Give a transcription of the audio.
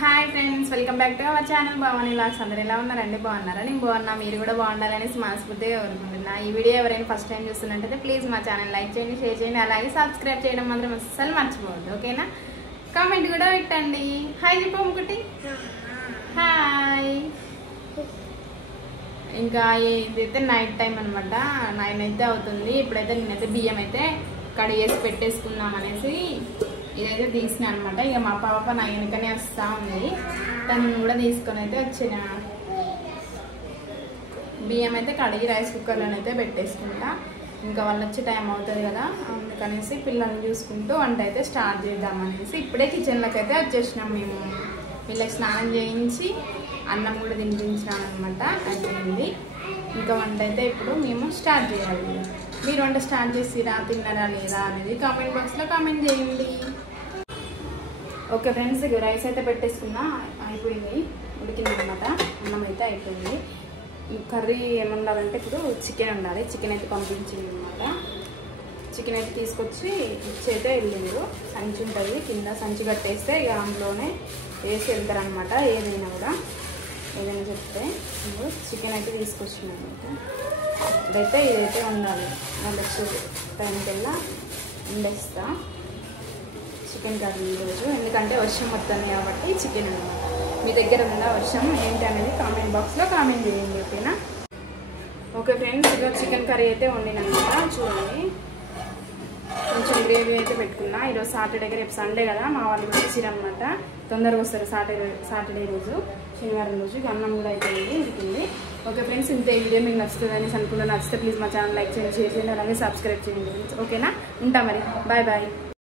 Hi friends, welcome back to our channel Bhavani vlogs. అందరూ ఎలా ఉన్నారండి? బాగున్నారా? నేను బాగున్నా, మీరు కూడా బాగుండాలని మనస్ఫూర్తిగా కోరుకుంటున్నా. ఈ వీడియో ఎవరైనా ఫస్ట్ టైం చూస్తున్నట్టయితే ప్లీజ్ మా ఛానల్ లైక్ చేయండి, షేర్ చేయండి, అలాగే సబ్స్క్రైబ్ చేయడం మాత్రం అస్సలు మర్చిపోవద్దు, ఓకేనా? కామెంట్ కూడా పెట్టండి. హాయ్ చెప్పు ఒకటి. హాయ్. ఇంకా ఇదైతే నైట్ టైం అనమాట, 9 అయితే అవుతుంది. ఇప్పుడైతే నేనైతే బియ్యం అయితే కడిగేసి పెట్టేసుకుందాం అనేసి ఇదైతే తీసిన అనమాట. ఇక మా పాప నా వెనుకనే వస్తూ ఉంది, తను కూడా తీసుకొని అయితే వచ్చిన. బియ్యం అయితే కడిగి రైస్ కుక్కర్లోనైతే పెట్టేసుకుంటా. ఇంకా వాళ్ళు వచ్చే టైం అవుతుంది కదా, అందుకనేసి పిల్లల్ని చూసుకుంటూ వంట అయితే స్టార్ట్ చేద్దామనేసి ఇప్పుడే కిచెన్లోకి అయితే వచ్చేసినాం. మేము వీళ్ళకి స్నానం చేయించి అన్నం కూడా తినిపించినాం అనమాట. అయిపోయింది. ఇంకా వంట అయితే ఇప్పుడు మేము స్టార్ట్ చేయాలి. మీరు వంట స్టార్ట్ చేసిరా, తిన్నారా లేదా అనేది కామెంట్ బాక్స్లో కామెంట్ చేయండి. ఓకే ఫ్రెండ్స్, ఇక రైస్ అయితే పెట్టేసుకున్నా, అయిపోయింది, ఉడికింది అనమాట. అన్నం అయితే అయిపోయింది. కర్రీ ఏముండాలంటే ఇప్పుడు చికెన్ ఉండాలి. చికెన్ అయితే పంపించింది అనమాట. చికెన్ అయితే తీసుకొచ్చి ఇచ్చి అయితే వెళ్ళిండు. సంచి ఉంటుంది కింద, సంచి కట్టేస్తే ఇక అందులోనే వేసి వెళ్తారనమాట. ఏదైనా కూడా ఏదైనా చెప్తే చికెన్ అయితే తీసుకొచ్చింది అనమాట. ఇదైతే ఉండాలి. నెక్స్ట్ టైంకి వెళ్ళా వండేస్తా చికెన్ కర్రీ ఈరోజు, ఎందుకంటే వర్షం వస్తుంది కాబట్టి చికెన్ అనమాట. మీ దగ్గర ఉన్న వర్షం ఏంటి అనేది కామెంట్ బాక్స్లో కామెంట్ చేయండి, ఓకేనా? ఓకే ఫ్రెండ్స్, ఇక చికెన్ కర్రీ అయితే వండినమాట. చూడండి, కొంచెం గ్రేవీ అయితే పెట్టుకున్నా. ఈరోజు సాటర్డే, రేపు సండే కదా, మా వాళ్ళు కూడా వచ్చారనమాట. తొందరగా వస్తారు సాటర్డే రోజు, శనివారం రోజు. అన్నం కూడా అయిపోయింది, ఉడికింది. ఓకే ఫ్రెండ్స్, ఇంతే. ఈ వీడియో మీకు నచ్చుతుందని అనుకుంటున్నా. నచ్చితే ప్లీజ్ మా ఛానల్ లైక్ చేయండి, షేర్ చేయండి, అలాగే సబ్స్క్రైబ్ చేయండి, ఓకేనా? ఉంటా మరి, బాయ్ బాయ్.